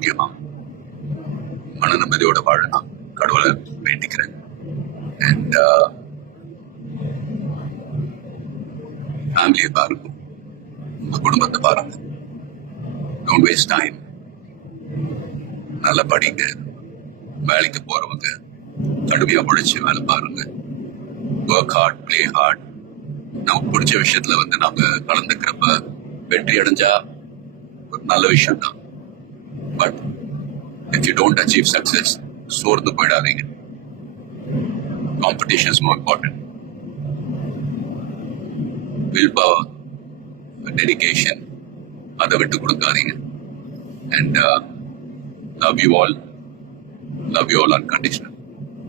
ஆரோக்கியமா மன நிம்மதியோட வாழ நான் கடவுளை வேண்டிக்கிறேன். அண்ட் ஃபேமிலியை பாருங்க, உங்க குடும்பத்தை பாருங்க. Don't waste time. நல்லா படிங்க. வேலைக்கு போறவங்க கடுமையா உழைச்சு வேலை பாருங்க. Work hard, play hard. நமக்கு பிடிச்ச விஷயத்துல நாம கலந்துக்கிறப்ப வெற்றி அடைஞ்சா ஒரு நல்ல விஷயம் தான். But if you don't achieve success, சோர்ந்து போயிடாதீங்க. Competition is more important. Willpower, dedication, அதை விட்டு கொடுக்காதீங்க. And love you all unconditionally.